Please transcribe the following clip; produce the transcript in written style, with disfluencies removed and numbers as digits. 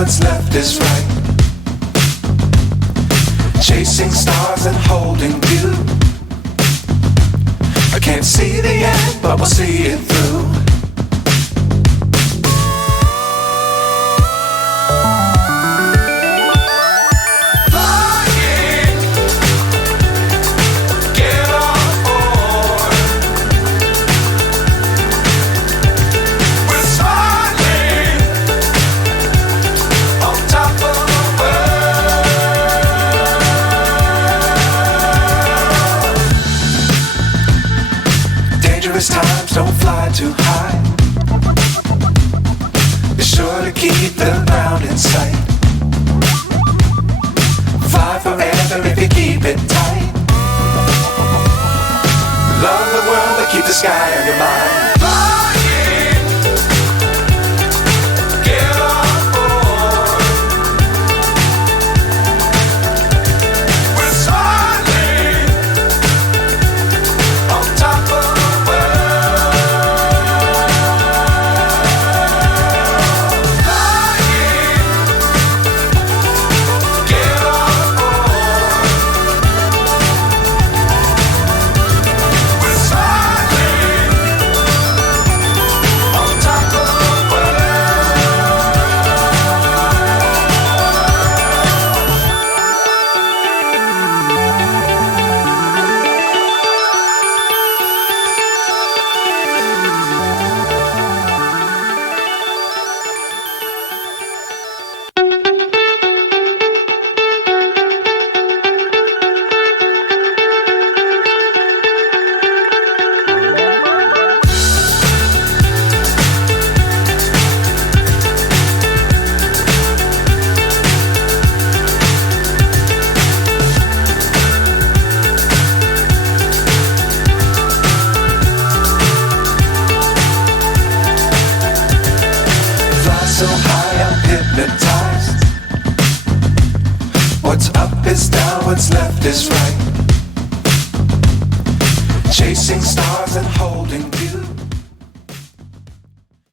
what's left is right. Chasing stars and holding you. I can't see the end, but we'll see it through. Times don't fly too high. Be sure to keep the ground in sight. Fly forever if you keep it tight. Love the world but keep the sky on your mind. So high I'm hypnotized. What's up is down, what's left is right. Chasing stars and holding